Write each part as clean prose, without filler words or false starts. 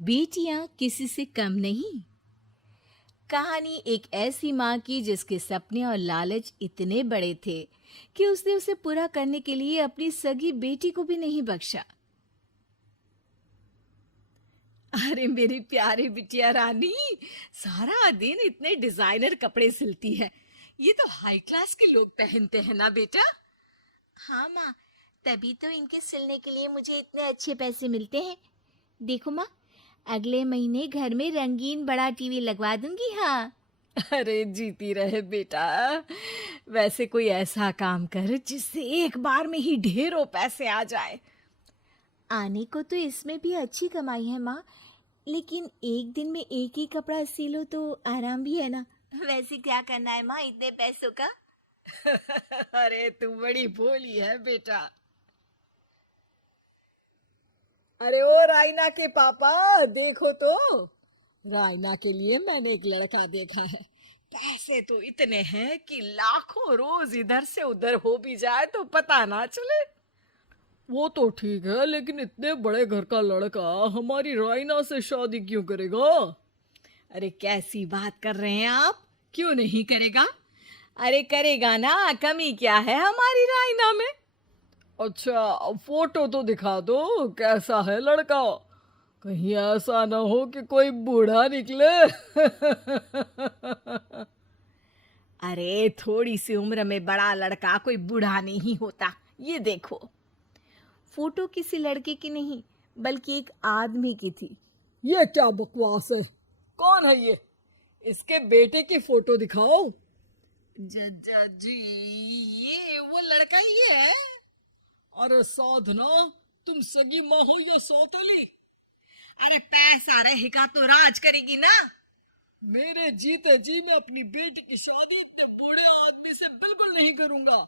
बेटियां किसी से कम नहीं। कहानी एक ऐसी माँ की जिसके सपने और लालच इतने बड़े थे कि उसने उसे पूरा करने के लिए अपनी सगी बेटी को भी नहीं बख्शा। अरे मेरी प्यारी बिटिया रानी, सारा दिन इतने डिजाइनर कपड़े सिलती है। ये तो हाई क्लास के लोग पहनते हैं ना बेटा। हाँ माँ, तभी तो इनके सिलने के लिए मुझे इतने अच्छे पैसे मिलते हैं। देखो माँ, अगले महीने घर में रंगीन बड़ा टीवी लगवा दूंगी। हाँ। अरे जीती रहे बेटा। वैसे कोई ऐसा काम कर जिससे एक बार में ही ढेरों पैसे आ जाए। आने को तो इसमें भी अच्छी कमाई है माँ, लेकिन एक दिन में एक ही कपड़ा सिलो तो आराम भी है ना। वैसे क्या करना है माँ इतने पैसों का? अरे तू बड़ी भोली है बेटा। अरे ओ रायना के पापा, देखो तो। रायना के लिए मैंने एक लड़का देखा है। पैसे तो इतने हैं कि लाखों रोज इधर से उधर हो भी जाए तो पता ना चले। वो तो ठीक है, लेकिन इतने बड़े घर का लड़का हमारी रायना से शादी क्यों करेगा? अरे कैसी बात कर रहे हैं आप? क्यों नहीं करेगा? अरे करेगा ना, कमी क्या है हमारी रायना में? अच्छा, फोटो तो दिखा दो, कैसा है लड़का? कहीं ऐसा ना हो कि कोई बूढ़ा निकले। अरे थोड़ी सी उम्र में बड़ा लड़का कोई बूढ़ा नहीं होता। ये देखो। फोटो किसी लड़के की नहीं, बल्कि एक आदमी की थी। ये क्या बकवास है? कौन है ये? इसके बेटे की फोटो दिखाओ। जज्जा जी, ये वो लड़का ही है। अरे साधना, तुम सगी माँ हो या सौतेली? अरे पैसा रहेगा तो राज करेगी ना। मेरे जीते जी मैं अपनी बेटी की शादी इतने बूढ़े आदमी से बिल्कुल नहीं करूंगा।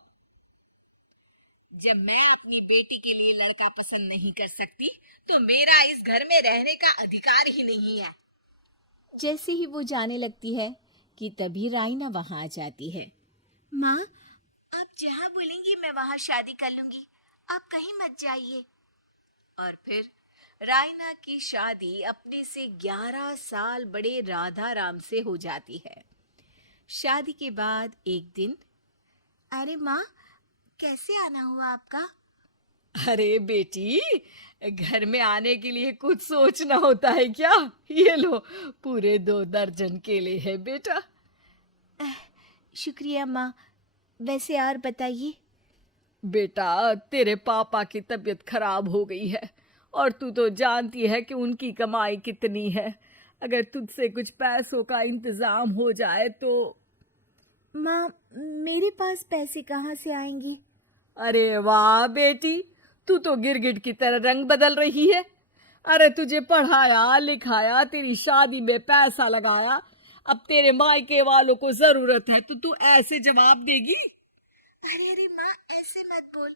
जब मैं अपनी बेटी के लिए लड़का पसंद नहीं कर सकती, तो मेरा इस घर में रहने का अधिकार ही नहीं है। जैसे ही वो जाने लगती है कि तभी राइना वहां आ जाती है। माँ, आप जहाँ बोलेंगी मैं वहां शादी कर लूंगी। आप कहीं मत जाइए। और फिर राइना की शादी अपने से 11 साल बड़े राधा राम से हो जाती है। शादी के बाद एक दिन, अरे माँ, कैसे आना हुआ आपका? अरे बेटी, घर में आने के लिए कुछ सोचना होता है क्या? ये लो, पूरे 2 दर्जन केले है बेटा। शुक्रिया माँ। वैसे और बताइए। बेटा, तेरे पापा की तबीयत खराब हो गई है और तू तो जानती है कि उनकी कमाई कितनी है। अगर तुझसे कुछ पैसों का इंतजाम हो जाए तो। माँ, मेरे पास पैसे कहाँ से आएंगे? अरे वाह बेटी, तू तो गिरगिट की तरह रंग बदल रही है। अरे तुझे पढ़ाया लिखाया, तेरी शादी में पैसा लगाया, अब तेरे मायके वालों को जरूरत है तो तू ऐसे जवाब देगी? अरे अरे माँ, ऐसे मत बोल।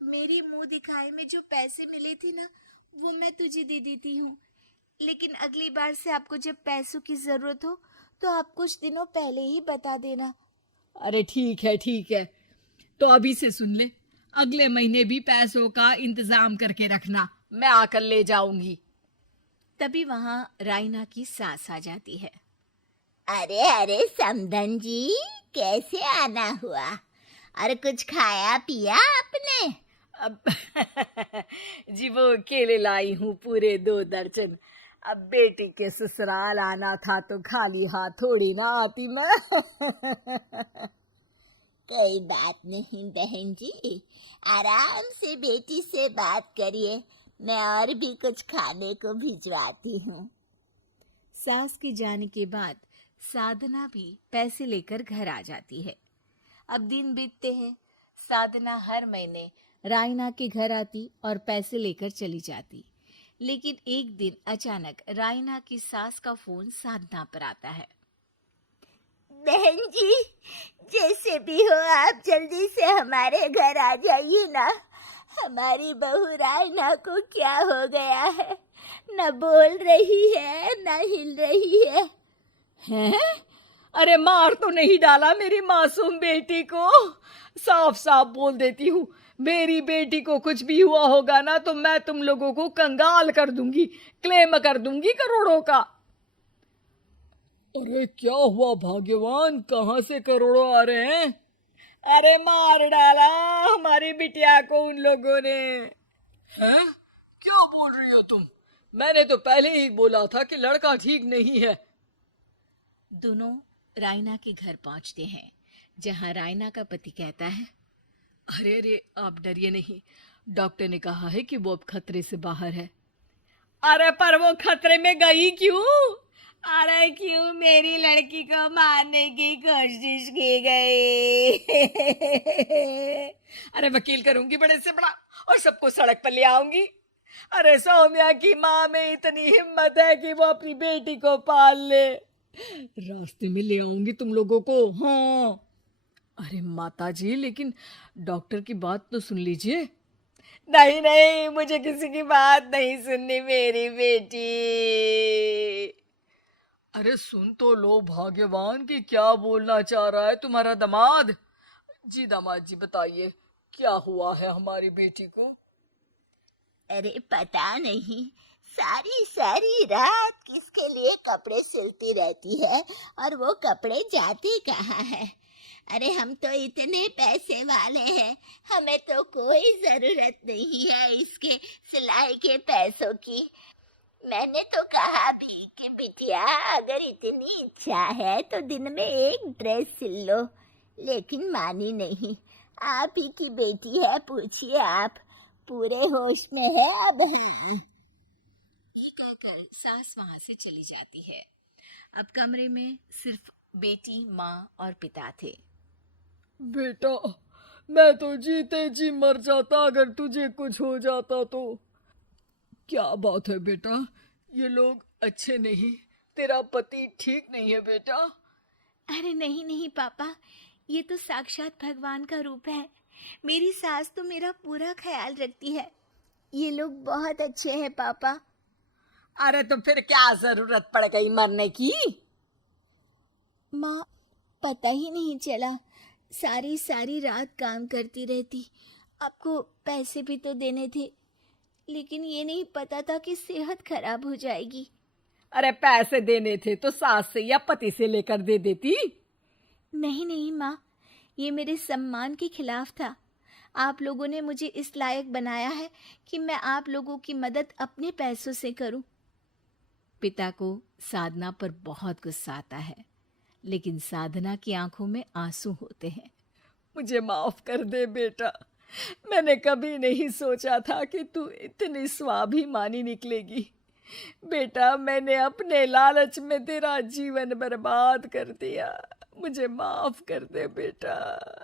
मेरे मुंह दिखाए में जो पैसे मिले थे ना, वो मैं तुझे दे देती हूँ। लेकिन अगली बार से आपको जब पैसों की जरूरत हो तो आप कुछ दिनों पहले ही बता देना। अरे ठीक है ठीक है, तो अभी से सुन ले, अगले महीने भी पैसों का इंतजाम करके रखना, मैं आकर ले जाऊंगी। तभी वहां राइना की सास आ जाती है। अरे अरे समधन जी, कैसे आना हुआ? और कुछ खाया पिया आपने? अब जी वो केले लाई हूँ पूरे 2 दर्जन। अब बेटी के ससुराल आना था तो खाली हाथ थोड़ी ना आती मैं। कोई बात नहीं बहन जी, आराम से बेटी से बात करिए। मैं और भी कुछ खाने को भिजवाती हूँ। सास के जाने के बाद साधना भी पैसे लेकर घर आ जाती है। अब दिन बीतते हैं। साधना हर महीने रायना के घर आती और पैसे लेकर चली जाती। लेकिन एक दिन अचानक रायना की सास का फोन साधना पर आता है। बहन जी, जैसे भी हो आप जल्दी से हमारे घर आ जाइए ना। हमारी बहू रायना को क्या हो गया है? न बोल रही है न हिल रही है। हैं? अरे मार तो नहीं डाला मेरी मासूम बेटी को। साफ साफ बोल देती हूँ, मेरी बेटी को कुछ भी हुआ होगा ना तो मैं तुम लोगों को कंगाल कर दूंगी, क्लेम कर दूंगी करोड़ों का। अरे क्या हुआ भाग्यवान, कहाँ से करोड़ों आ रहे हैं? अरे मार डाला हमारी बिटिया को उन लोगों ने। हैं? क्या बोल रही हो तुम? मैंने तो पहले ही बोला था कि लड़का ठीक नहीं है। दोनों रायना के घर पहुंचते हैं, जहां रायना का पति कहता है, अरे अरे आप डरिए नहीं, डॉक्टर ने कहा है कि वो अब खतरे से बाहर है। अरे पर वो खतरे में गई क्यों? अरे क्यों मेरी लड़की को मारने की कोशिश की गई? अरे वकील करूंगी बड़े से बड़ा और सबको सड़क पर ले आऊंगी। अरे सौम्या की माँ में इतनी हिम्मत है कि वो अपनी बेटी को पाल ले। रास्ते में ले आऊंगी तुम लोगों को। हाँ। अरे माता जी, लेकिन डॉक्टर की बात तो सुन लीजिए। नहीं नहीं, मुझे किसी की बात नहीं सुननी मेरी बेटी। अरे सुन तो लो भाग्यवान की क्या बोलना चाह रहा है तुम्हारा दामाद। जी दामाद जी बताइए, क्या हुआ है हमारी बेटी को? अरे पता नहीं, सारी सारी रात किसके लिए कपड़े सिलती रहती है और वो कपड़े जाते कहाँ है। अरे हम तो इतने पैसे वाले हैं, हमें तो कोई जरूरत नहीं है इसके सिलाई के पैसों की। मैंने तो कहा भी कि बिटिया अगर इतनी इच्छा है तो दिन में एक ड्रेस सिल लो, लेकिन मानी नहीं। आप ही की बेटी है, पूछिए आप, पूरे होश में है अब। हाँ, ये कहकर सास वहां से चली जाती है। अब कमरे में सिर्फ बेटी, माँ और पिता थे। बेटा, मैं तो जीते जी मर जाता अगर तुझे कुछ हो जाता तो। क्या बात है बेटा, ये लोग अच्छे नहीं, तेरा पति ठीक नहीं है बेटा? अरे नहीं नहीं पापा, ये तो साक्षात भगवान का रूप है। मेरी सास तो मेरा पूरा ख्याल रखती है। ये लोग बहुत अच्छे हैं पापा। अरे तो फिर क्या जरूरत पड़ गई मरने की? माँ, पता ही नहीं चला, सारी सारी रात काम करती रहती। आपको पैसे भी तो देने थे, लेकिन ये नहीं पता था कि सेहत खराब हो जाएगी। अरे पैसे देने थे तो सास से या पति से लेकर दे देती। नहीं नहीं माँ, ये मेरे सम्मान के खिलाफ था। आप लोगों ने मुझे इस लायक बनाया है कि मैं आप लोगों की मदद अपने पैसों से करूं। पिता को साधना पर बहुत गुस्सा आता है, लेकिन साधना की आंखों में आंसू होते हैं। मुझे माफ कर दे बेटा, मैंने कभी नहीं सोचा था कि तू इतनी स्वाभिमानी निकलेगी। बेटा, मैंने अपने लालच में तेरा जीवन बर्बाद कर दिया, मुझे माफ कर दे बेटा।